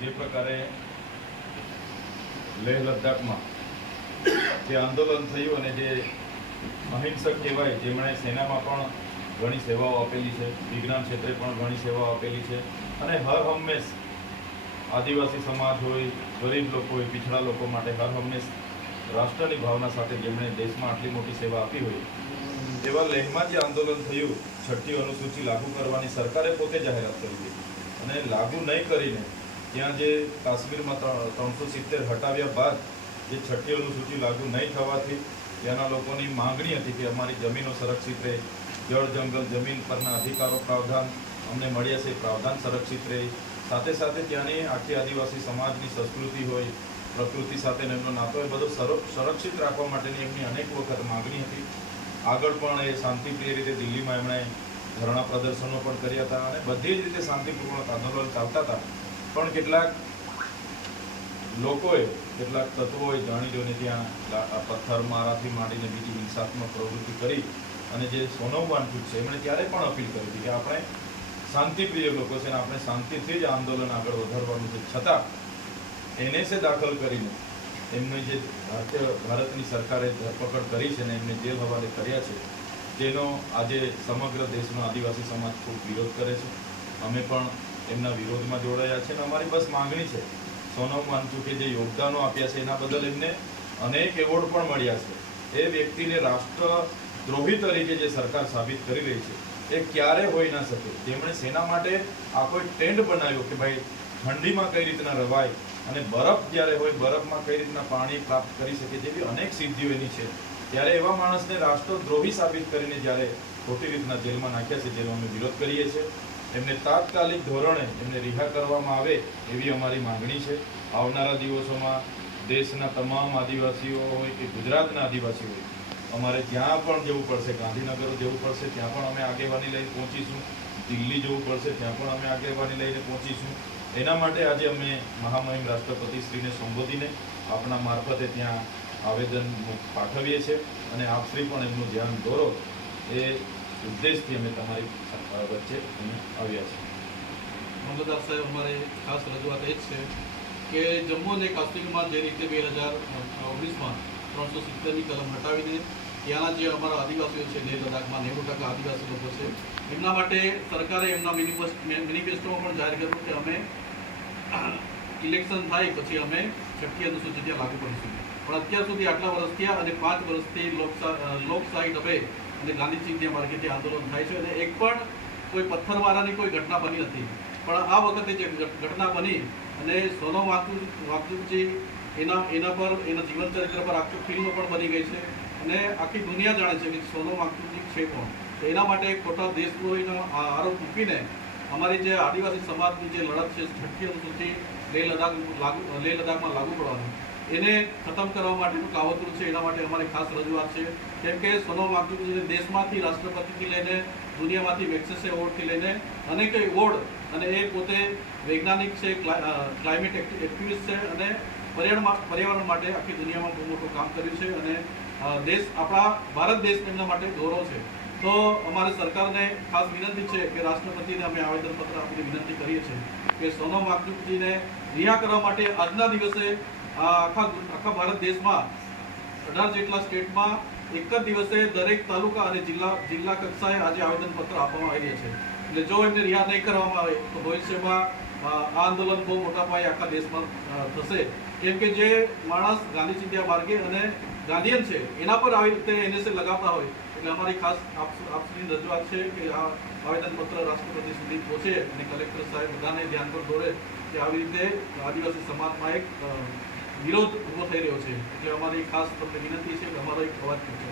જે પ્રકારે લેહ લદ્દાખમાં જે આંદોલન થયું અને જે અહિંસક કહેવાય, જેમણે સેનામાં પણ ઘણી સેવાઓ આપેલી છે, વિજ્ઞાન ક્ષેત્રે પણ ઘણી સેવાઓ આપેલી છે અને હર હંમેશ આદિવાસી સમાજ હોય, ગરીબ લોકો હોય, પીછડા લોકો માટે હર હંમેશ રાષ્ટ્રની ભાવના સાથે જેમણે દેશમાં આટલી મોટી સેવા આપી હોય, એવા લેહમાં જે આંદોલન થયું, છઠ્ઠી અનુસૂચિ લાગુ કરવાની સરકારે પોતે જાહેરાત કરી હતી અને લાગુ નહીં કરીને ત્યાં જે કાશ્મીરમાં ત્રણસો સિત્તેર હટાવ્યા બાદ જે છઠ્ઠી અનુસૂચિ લાગુ નહીં થવાથી ત્યાંના લોકોની માંગણી હતી કે અમારી જમીનો સંરક્ષિત રહે, જળ, જંગલ, જમીન પરના અધિકારો પ્રાવધાન અમને મળ્યા છે, પ્રાવધાન સંરક્ષિત રહે. સાથે સાથે ત્યાંની આખી આદિવાસી સમાજની સંસ્કૃતિ હોય, પ્રકૃતિ સાથેનો એમનો નાતો એ બધો સર- સંરક્ષિત રાખવા માટેની એમની અનેક વખત માગણી હતી. આગળ પણ એ શાંતિપ્રિય રીતે દિલ્હીમાં એમણે ધરણા પ્રદર્શનો પણ કર્યા હતા અને બધી જ રીતે શાંતિપૂર્વક આંદોલન ચાલતા હતા. પણ કેટલાક લોકોએ, કેટલાક તત્વોએ જાણી જોઈને ત્યાં પથ્થર મારાથી માંડીને બીજી હિંસાત્મક પ્રવૃત્તિ કરી અને જે વાનચુક છે, એમણે ત્યારે પણ અપીલ કરી હતી કે આપણે શાંતિપ્રિય લોકો છે આપણે શાંતિથી જ આંદોલન આગળ વધારવાનું છે. છતાં એનએસએ દાખલ કરીને એમને જે ભારતીય, ભારતની સરકારે ધરપકડ કરી છે અને એમને જેલ હવાલે કર્યા છે, તેનો આજે સમગ્ર દેશનો આદિવાસી સમાજ ખૂબ વિરોધ કરે છે. અમે પણ એમના વિરોધમાં જોડાયા છે અને અમારી બસ માંગણી છે સોનમ વાનચુકે જે યોગદાનો આપ્યા છે એના બદલ એમને અનેક એવોર્ડ પણ મળ્યા છે. એ વ્યક્તિને રાષ્ટ્રદ્રોહી તરીકે જે સરકાર સાબિત કરી રહી છે, એ ક્યારે હોઈ ના શકે? તેમણે સેના માટે આ કોઈ ટ્રેન્ડ બનાવ્યો કે ભાઈ ઠંડીમાં કઈ રીતના રવાય અને બરફ જ્યારે હોય, બરફમાં કઈ રીતના પાણી પ્રાપ્ત કરી શકે જેવી અનેક સિદ્ધિઓ એની છે. ત્યારે એવા માણસને રાષ્ટ્રદ્રોહી સાબિત કરીને જ્યારે ખોટી રીતના જેલમાં નાખ્યા છે, જેનો અમે વિરોધ કરીએ છીએ. એમને તાત્કાલિક ધોરણે એમને રિહા કરવામાં આવે એવી અમારી માંગણી છે. આવનારા દિવસોમાં દેશના તમામ આદિવાસીઓ હોય કે ગુજરાતના આદિવાસીઓ હોય, અમારે જ્યાં પણ જવું પડશે, ગાંધીનગર જવું પડશે, ત્યાં પણ અમે આગેવાની લઈને પહોંચીશું. દિલ્હી જવું પડશે, ત્યાં પણ અમે આગેવાની લઈને પહોંચીશું. એના માટે આજે અમે મહામહિમ રાષ્ટ્રપતિશ્રીને સંબોધીને આપણા મારફતે ત્યાં આવેદન પાઠવીએ છીએ અને આપશ્રી પણ એમનું ધ્યાન દોરો. એ ઉદ્દેશથી અમે તમારી વચ્ચે અમે આવ્યા છીએ. મામલતદાર સાહેબ, અમારે ખાસ રજૂઆત એ જ છે કે જમ્મુ અને કાશ્મીરમાં જે રીતે બે હજાર ઓગણીસમાં ત્રણસો સિત્તેરની કલમ હટાવીને ત્યાંના જે અમારા આદિવાસીઓ છે લેહ લદ્દાખમાં નેવું ટકા આદિવાસી લોકો છે, એમના માટે સરકારે એમના મેનિફેસ્ટ મેનિફેસ્ટોમાં પણ જાહેર કર્યું કે અમે ઇલેક્શન થાય પછી અમે છઠ્ઠી અનુસૂચિ ત્યાં લાગુ કરીશું. પણ અત્યાર સુધી આટલા વર્ષ થયા અને પાંચ વર્ષથી લોકશા લોકશાહી ઢબે અને ગાંધીજી ત્યાં માર્કેટથી આંદોલન થાય છે અને એક પણ કોઈ પથ્થરવાળાની કોઈ ઘટના બની નથી. પણ આ વખતે જે ઘટના બની અને સોનો વાકુ વાકુજી એના એના પર, એના જીવન ચરિત્ર પર આખી ફિલ્મ પણ બની ગઈ છે અને આખી દુનિયા જાણે છે કે સોનો વાકુજી છે કોણ. એના માટે ખોટા દેશદ્રોહીનો આરોપ મૂકીને અમારી જે આદિવાસી સમાજની જે લડત છે છઠ્ઠી અનુસૂચિ લેહ લદ્દાખ, લાગુ, લેહ લદ્દાખમાં લાગુ પડવાની. એને ખતમ કરવા માટેનું કાવતરું છે, એના માટે અમારી ખાસ રજૂઆત છે. કેમ કે સોનમ વાંગચુકજીને દેશમાંથી રાષ્ટ્રપતિથી લઈને દુનિયામાંથી વેક્સેસ એવોર્ડથી લઈને અનેક એવોર્ડ અને એ પોતે વૈજ્ઞાનિક છે ક્લાઇમેટ એક્ટિવિસ્ટ છે અને પર્યાવરણ પર્યાવરણ માટે આખી દુનિયામાં બહુ મોટું કામ કર્યું છે અને દેશ, આપણા ભારત દેશ એમના માટે ગૌરવ છે. તો અમારે સરકારને ખાસ વિનંતી છે કે રાષ્ટ્રપતિને અમે આવેદનપત્ર આપીને વિનંતી કરીએ છીએ કે સોનમ વાંગચુકજીને રિહા કરવા માટે આજના દિવસે આખા આખા ભારત દેશમાં અઢાર જેટલા સ્ટેટમાં એક જ દિવસે દરેક તાલુકા અને જિલ્લા જિલ્લા કક્ષાએ આજે આવેદનપત્ર આપવામાં આવી છે. એટલે જો એમને રિહા નહીં કરવામાં આવે, તો ભવિષ્યમાં આ આંદોલન બહુ મોટા પાયે આખા દેશમાં થશે. કેમ કે જે માણસ ગાંધી ચિંધ્યા માર્ગે અને ગાંધીયન છે, એના પર આવી રીતે એનએસએ લગાવતા હોય, એટલે અમારી ખાસ આપ, આપની રજૂઆત છે કે આ આવેદનપત્ર રાષ્ટ્રપતિ સુધી પહોંચે અને કલેક્ટર સાહેબ બધાને ધ્યાન પર દોરે કે આવી રીતે આદિવાસી સમાજમાં એક વિરોધ ઊભો થઈ રહ્યો છે. એટલે અમારી ખાસ તમને વિનંતી છે કે અમારો એક અવાજ પહોંચે